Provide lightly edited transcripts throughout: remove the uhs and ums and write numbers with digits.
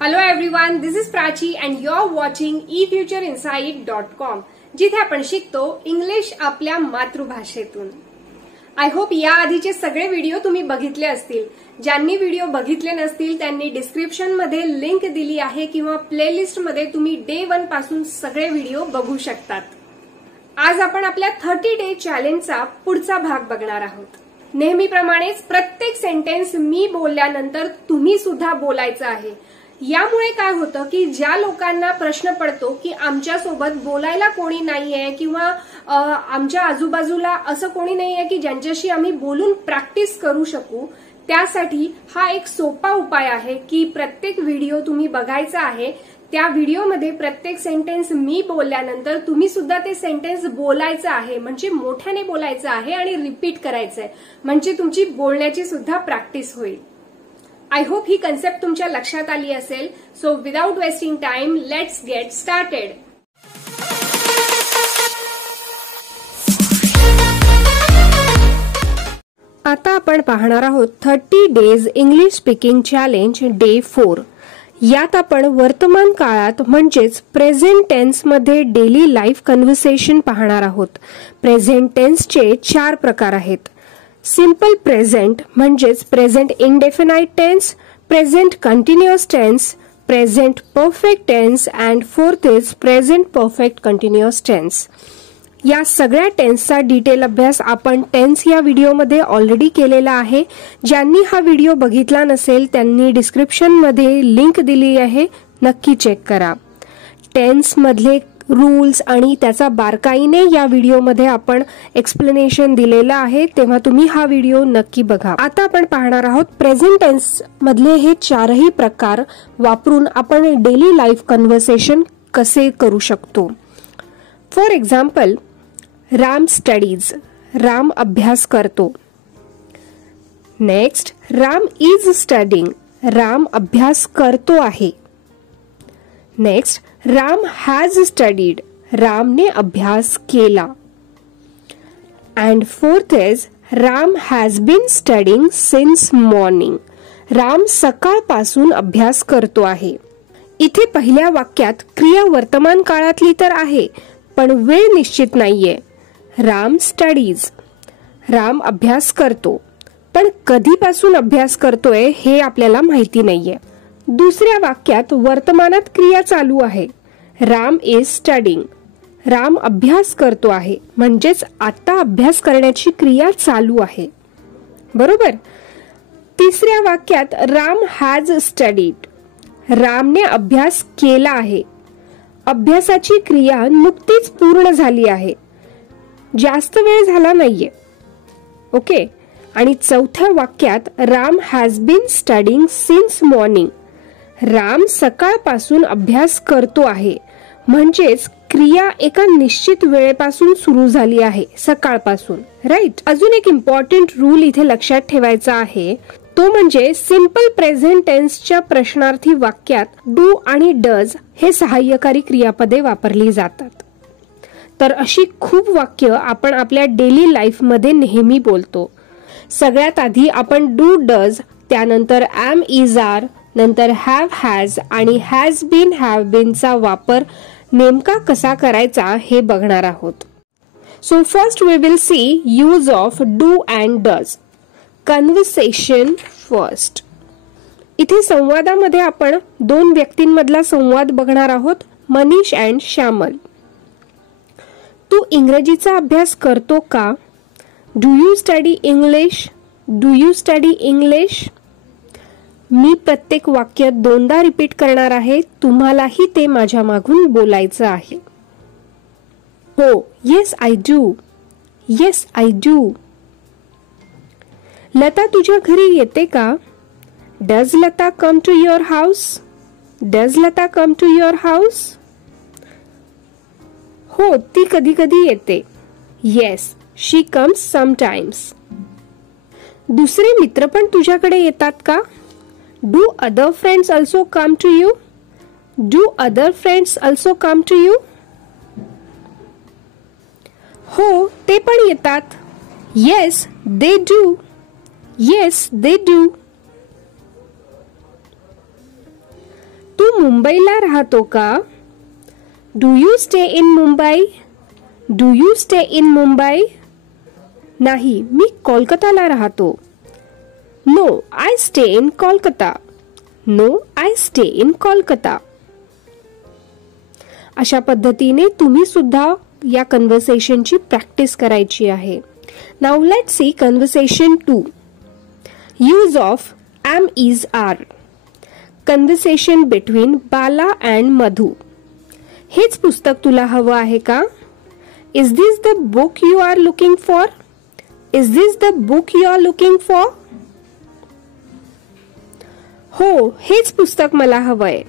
Hello everyone, this is Prachi and you're watching efutureinsight.com जिथे आपण शिकतो इंग्लिश आपल्या मातृभाषेतून. आय होप या आधीचे सगळे व्हिडिओ तुम्ही बघितले असतील. ज्यांनी व्हिडिओ बघितले नसतील त्यांनी डिस्क्रिप्शन मध्ये लिंक दिली आहे किंवा प्लेलिस्ट मध्ये तुम्ही डे 1 पासून सगळे व्हिडिओ बघू शकतात. आज आपण आपल्या 30 डे चॅलेंजचा पुढचा भाग बघणार आहोत. नेहमीप्रमाणेच प्रत्येक सेंटेन्स मी बोलल्यानंतर तुम्ही सुद्धा बोलायचं आहे. यामुळे काय होतं की ज्या लोकांना प्रश्न पडतो की आमच्या सोबत बोलायला कोणी नाहीये किंवा आमच्या आजूबाजूला असं कोणी नाहीये की ज्यांच्याशी आम्ही बोलून प्रॅक्टिस करू शकू, त्यासाठी हा एक सोपा उपाय आहे की प्रत्येक व्हिडिओ तुम्ही बघायचा आहे. त्या व्हिडिओमध्ये प्रत्येक सेंटेन्स मी बोलल्यानंतर तुम्ही सुद्धा ते सेंटेन्स बोलायचं आहे, म्हणजे मोठ्याने बोलायचं आहे आणि रिपीट करायचंय, म्हणजे तुमची बोलण्याची सुद्धा प्रॅक्टिस होईल. आय होप ही कन्सेप्ट तुमच्या लक्षात आली असेल. So without wasting time let's get started. आता आपण पाहणार आहोत 30 days English speaking challenge day 4. यात आपण वर्तमान काळात म्हणजेच प्रेझेंट टेन्स मध्ये डेली लाईफ कन्व्हर्सेशन पाहणार आहोत. प्रेझेंट टेन्सचे 4 प्रकार आहेत. सिंपल प्रेझेंट म्हणजेच present indefinite tense, present continuous tense, present perfect tense and fourth is present perfect continuous tense. या सगळ्या टेन्सचा डिटेल अभ्यास आपण टेन्स या व्हिडिओमध्ये ऑलरेडी केलेला आहे. ज्यांनी हा व्हिडिओ बघितला नसेल त्यांनी डिस्क्रिप्शन मध्ये लिंक दिली आहे, नक्की चेक करा. टेन्स मधले रूल्स आणि त्याचा बारकाईने या व्हिडिओमध्ये आपण एक्सप्लेनेशन दिलेलं आहे, तेव्हा तुम्ही हा व्हिडिओ नक्की बघा. आता आपण पाहणार आहोत प्रेझेंट टेन्स मधले हे 4ही प्रकार वापरून आपण डेली लाईफ कन्व्हर्सेशन कसे करू शकतो. For example, Ram studies, Ram अभ्यास करतो. Next, Ram is studying, Ram अभ्यास करतो आहे. नेक्स्ट, राम हॅज स्टडीड, रामने अभ्यास केला. And fourth is Ram has been studying since morning, Ram सकाळपासून अभ्यास करतो आहे. इथे पहिल्या वाक्यात क्रिया वर्तमान काळातली तर आहे पण वेळ निश्चित नाहीये. राम स्टडीज, राम अभ्यास करतो, पण कधीपासून अभ्यास करतोय हे आपल्याला माहिती नाहीये. दुसऱ्या वाक्यात वर्तमानात क्रिया चालू आहे. राम इज स्टडिंग, राम अभ्यास करतो आहे, म्हणजेच आता अभ्यास करण्याची क्रिया चालू आहे. बरोबर. तिसऱ्या वाक्यात राम हॅज स्टडीड, रामने अभ्यास केला आहे, अभ्यासाची क्रिया नुकतीच पूर्ण झाली आहे, जास्त वेळ झाला नाहीये. ओके. आणि चौथ्या वाक्यात Ram has been studying since morning, Ram सकाळपासून अभ्यास करतो आहे, म्हणजेच क्रिया एका निश्चित वेळेपासून सुरू झाली आहे, सकाळपासून. राईट. अजून एक इम्पॉर्टंट रूल इथे लक्षात ठेवायचा आहे, तो म्हणजे सिंपल प्रेझेंट टेन्सच्या प्रश्नार्थी वाक्यात डू आणि डज हे सहाय्यकारी क्रियापदे वापरली जातात. तर अशी खूप वाक्य आपण आपल्या डेली लाईफ मध्ये नेहमी बोलतो. सगळ्यात आधी आपण डू डज, त्यानंतर एम इज आर, नंतर हॅव हॅज आणि हॅज बीन हॅव बीन चा वापर नेमका कसा करायचा हे बघणार आहोत. So first we will see use of do and does. Conversation first. इथे संवादामध्ये आपण 2 व्यक्तींमधला संवाद बघणार आहोत, मनीष अँड श्यामल. तू इंग्रजीचा अभ्यास करतो का? Do you study English? Do you study English? मी प्रत्येक वाक्य 2दा रिपीट करणार आहे, तुम्हालाही ते माझ्या मागून बोलायचं आहे. हो, yes I do, yes I do. Lata तुझ्या घरी येते का? Does Lata come to your house? Does Lata come to your house? हो, ती कधी कधी येते. Yes, she comes sometimes. दुसरे मित्र पण तुझ्याकडे येतात का? Do other friends also come to you? Do other friends also come to you? हो, ते पण येतात. Yes, they do. Yes, they do. तू मुंबईला राहतो का? Do you stay in Mumbai? Do you stay in Mumbai? नाही, मी कोलकाताला राहतो. No, I stay in Kolkata. No, I stay in Kolkata. अशा पद्धतीने तुम्ही सुद्धा या कन्व्हर्सेशनची प्रॅक्टिस करायची आहे. Now let's see conversation 2. Use of am, is, are. Conversation between Bala and Madhu. हेच पुस्तक तुला हवं आहे का? Is this the book you are looking for? Is this the book you are looking for? हो, हेच पुस्तक मला हवंय.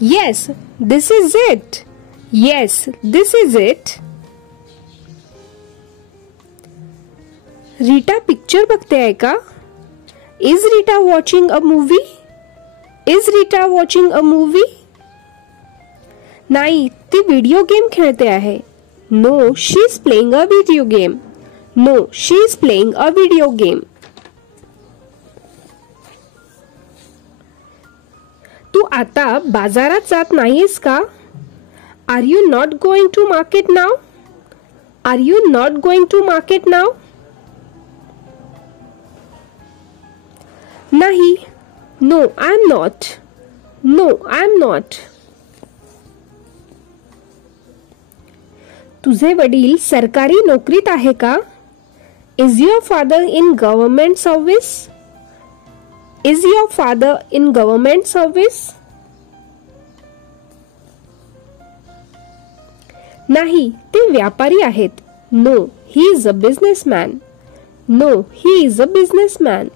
Yes, this is it. Yes, this is it. Rita picture बघते आहे का? Is Rita watching a movie? Is Rita watching a movie? नाही, ती व्हिडिओ गेम खेळते आहे. No, she is playing a video game. No, she is playing a video game. तू आता बाजारात जात नाहीस का? Are you not going to market now? Are you not going to market now? नाही. No, I am not. No, I am not. तुझे वडील सरकारी नोकरीत आहे का? Is your father in government service? Is your father in government service? नाही, ते व्यापारी आहेत. No, he is a businessman. No, he is a businessman.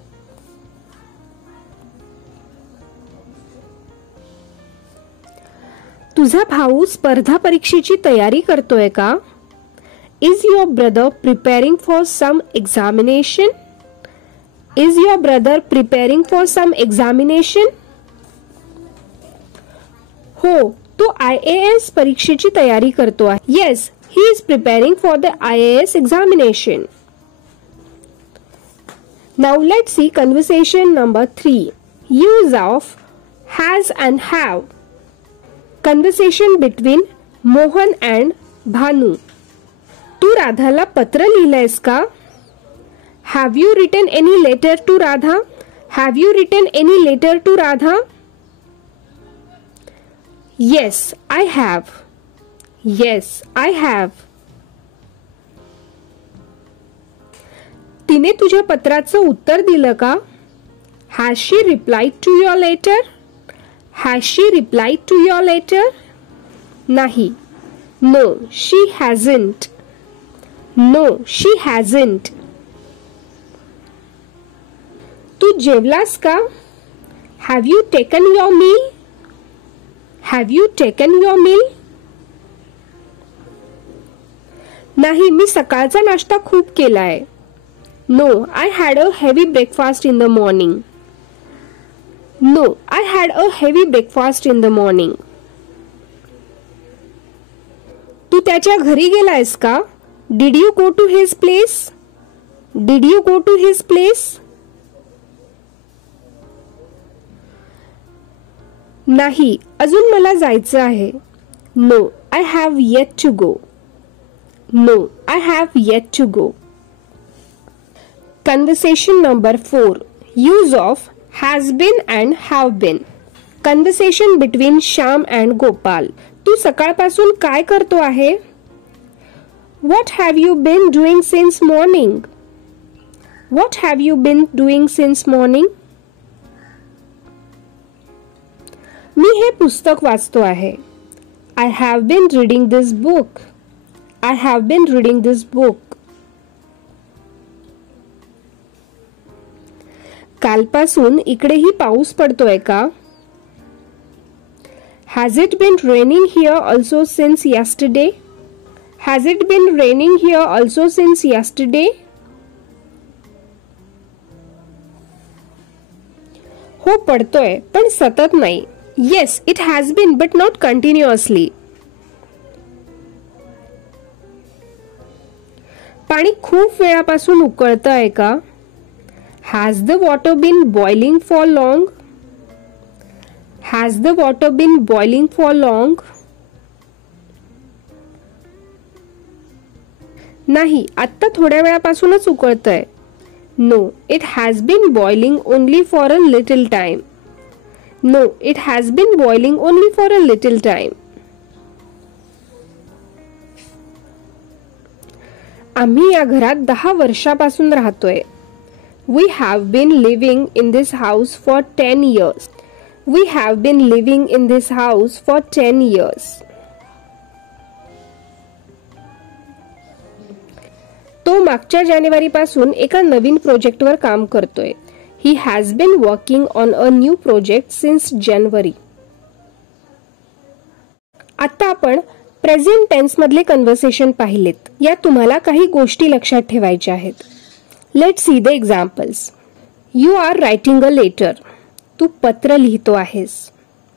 तुझा भाऊ स्पर्धा परीक्षेची तयारी करतोय का? Is your brother preparing for some examination? Is your brother preparing for some examination? हो, तो IAS परीक्षेची तयारी करतो आहे. Yes, he is preparing for the IAS examination. Now let's see conversation number 3. Use of has and have. Conversation between Mohan and Bhanu. तू राधाला पत्र लिहिलंयस का? Have you written any letter to Radha? Have you written any letter to Radha? Yes, I have. Yes, I have. तिने तुझ्या पत्राचं उत्तर दिलं का? Has she replied to your letter? Has she replied to your letter? नाही. No, she hasn't. No, she hasn't. तू जेवलास का? Have you taken your meal? Have you taken your meal? नाही, मी सकाळचा नाश्ता खूप केलाय. No, I had a heavy breakfast in the morning. No, I had a heavy breakfast in the morning. तू त्याच्या घरी गेलायस का? Did you go to his place? Did you go to his place? नाही, अजून मला जायचं आहे. No, I have yet to go. No, I have yet to go. Conversation number 4. Use of has been and have been. Conversation between Shyam and Gopal. तू सकाळपासून काय करतो आहे? What have you been doing since morning? What have you been doing since morning? मी हे पुस्तक वाचतो आहे. I have been reading this book. I have been reading this book. कालपासून इकडेही पाऊस पडतोय का? Has it been raining here also since yesterday? Has it been raining here also since yesterday? हो, पडतोय पण सतत नाही. Yes, it has been but not continuously. पाणी खूप वेळापासून उकळतंय का? Has the water been boiling for long? Has the water been boiling for long? नाही, आत्ता थोड्या वेळापासूनच उकळतंय. No, it has been boiling only for a little time. No, it has been boiling only for a little time. आम्ही या घरात 10 वर्षापासून राहतोय. We have been living in this house for 10 years. We have been living in this house for 10 years. तो मागच्या जानेवारीपासून एका नवीन प्रोजेक्टवर काम करतोय. He has been working on a new project since January. आता आपण प्रेझेंट टेन्स मधले कन्व्हर्सेशन पाहिलेत. यात तुम्हाला काही गोष्टी लक्षात ठेवायच्या आहेत. Let's see the examples. You are writing a letter. तू पत्र लिहितो आहेस.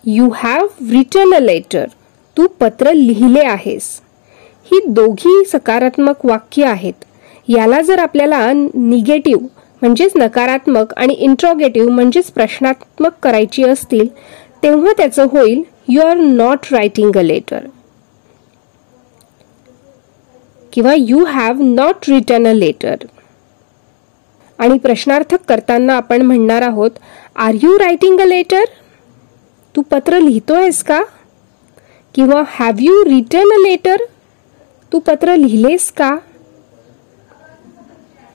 You have written a letter. तू पत्र लिहिले आहेस. ही दोघी सकारात्मक वाक्य आहेत. याला जर आपल्याला निगेटिव्ह म्हणजेच नकारात्मक आणि इंट्रोगेटिव्ह म्हणजेच प्रश्नात्मक करायची असतील तेव्हा त्याचं होईल you are not writing a letter किंवा you have not written a letter. आणि प्रश्नार्थक करताना आपण म्हणणार आहोत are you writing a letter. तू पत्र लिहितोयस का? किंवा have you written a letter. तू पत्र लिहिलेस का?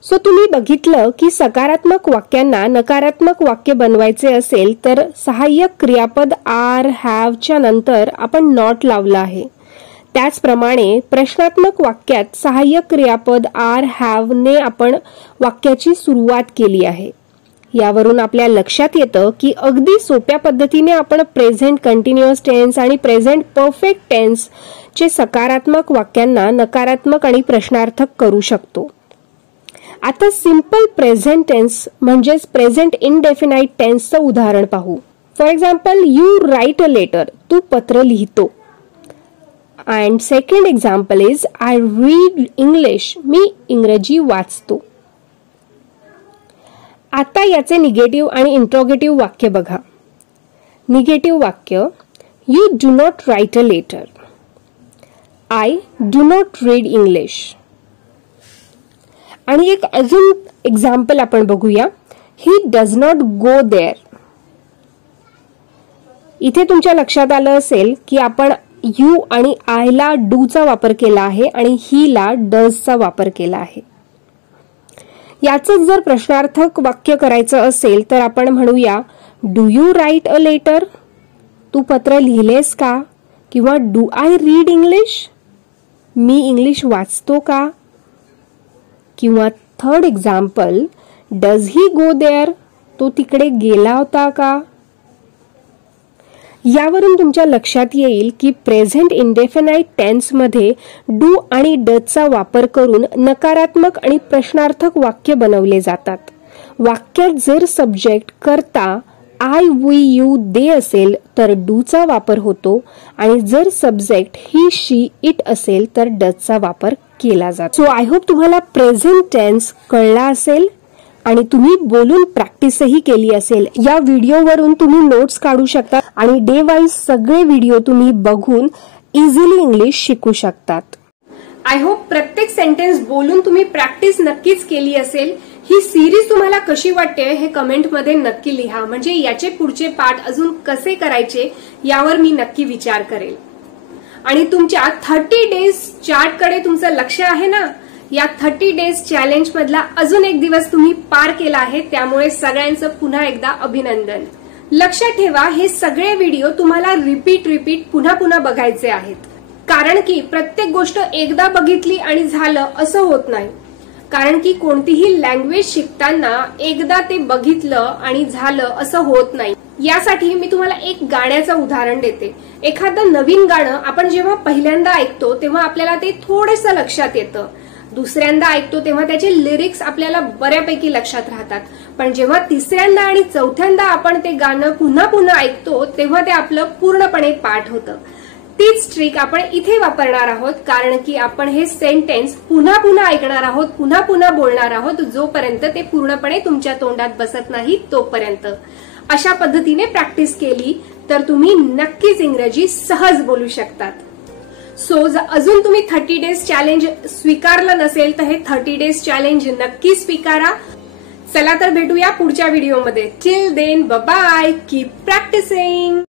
सो तुम्ही बघितलं की सकारात्मक वाक्यांना नकारात्मक वाक्य बनवायचे असेल तर सहाय्यक क्रियापद आर हॅवच्या नंतर आपण नॉट लावलं आहे. त्याचप्रमाणे प्रश्नात्मक वाक्यात सहाय्यक क्रियापद आर हॅव ने आपण वाक्याची सुरुवात केली आहे. यावरून आपल्या लक्षात येतं की अगदी सोप्या पद्धतीने आपण प्रेझेंट कंटिन्युअस टेन्स आणि प्रेझेंट परफेक्ट टेन्स चे सकारात्मक वाक्यांना नकारात्मक आणि प्रश्नार्थक करू शकतो. आता सिंपल प्रेझेंट टेन्स म्हणजेच प्रेझेंट इनडेफिनाइट टेन्सचं उदाहरण पाहू. For example you write a letter. तू पत्र लिहितो. And second example is I read English. मी इंग्रजी वाचतो. आता याचे निगेटिव्ह आणि इंट्रोगेटिव्ह वाक्य बघा. निगेटिव्ह वाक्य you do not write a letter. I do not read English. आणि एक अजून एक्झाम्पल आपण बघूया. He does not go there. इथे तुमच्या लक्षात आलं असेल की आपण यू आणि आय ला डू चा वापर केला आहे आणि ही ला डज चा वापर केला आहे. याचं जर प्रश्नार्थक वाक्य करायचं असेल तर आपण म्हणूया do you write a letter. तू पत्र लिहिलेस का? किंवा डू आय रीड इंग्लिश. मी इंग्लिश वाचतो का? किंवा third example does he go there. तो तिकडे गेला होता का? यावरून तुमच्या लक्षात येईल की प्रेझेंट इंडेफिनाइट टेन्स मध्ये डू आणि डजचा वापर करून नकारात्मक आणि प्रश्नार्थक वाक्य बनवले जातात. वाक्यात जर सब्जेक्ट कर्ता आय वी यू दे असेल तर डू चा वापर होतो आणि जर सब्जेक्ट ही शी इट असेल तर डजचा वापर केला जातो. सो आय होप तुम्हाला प्रेझेंट टेन्स कळला असेल आणि तुम्ही बोलून प्रॅक्टिसही केली असेल. या व्हिडिओवरून तुम्ही नोट्स काढू शकता आणि डे वाईज सगळे व्हिडिओ तुम्ही बघून इझिली इंग्लिश शिकू शकतात. आय होप प्रत्येक सेंटेन्स बोलून तुम्ही प्रॅक्टिस नक्कीच केली असेल. ही सिरीज तुम्हाला कशी वाटते हे कमेंटमध्ये नक्की लिहा. म्हणजे याचे पुढचे पाठ अजून कसे करायचे यावर मी नक्की विचार करेल. आणि तुमच्या 30 डेज चार्टकडे तुमचं लक्ष आहे ना. या 30 डेज चॅलेंज मधला अजून एक दिवस तुम्ही पार केला आहे. त्यामुळे सगळ्यांचं पुन्हा एकदा अभिनंदन. लक्षात ठेवा हे सगळे व्हिडिओ तुम्हाला रिपीट पुन्हा पुन्हा बघायचे आहेत. कारण की प्रत्येक गोष्ट एकदा बघितली आणि झालं असं होत नाही. कारण की कोणतीही लँग्वेज शिकताना एकदा ते बघितलं आणि झालं असं होत नाही. यासाठी मी तुम्हाला एक गाण्याचं उदाहरण देते. एखादं नवीन गाणं आपण जेव्हा पहिल्यांदा ऐकतो तेव्हा आपल्याला ते थोडंसं लक्षात येतं. दुसऱ्यांदा ऐकतो तेव्हा त्याचे लिरिक्स आपल्याला बऱ्यापैकी लक्षात राहतात. पण जेव्हा तिसऱ्यांदा आणि चौथ्यांदा आपण ते गाणं पुन्हा पुन्हा ऐकतो तेव्हा ते आपलं पूर्णपणे पाठ होतं. तीच ट्रिक आपण इथे वापरणार आहोत. कारण की आपण हे सेंटेन्स पुन्हा पुन्हा ऐकणार आहोत, पुन्हा पुन्हा बोलणार आहोत जोपर्यंत ते पूर्णपणे तुमच्या तोंडात बसत नाही तोपर्यंत. अशा पद्धतीने प्रॅक्टिस केली तर तुम्ही नक्कीच इंग्रजी सहज बोलू शकतात. सो अजून तुम्ही 30 डेज चॅलेंज स्वीकारलं नसेल तर हे 30 डेज चॅलेंज नक्की स्वीकारा. चला तर भेटूया पुढच्या व्हिडिओमध्ये. Till then bye bye. Keep practising.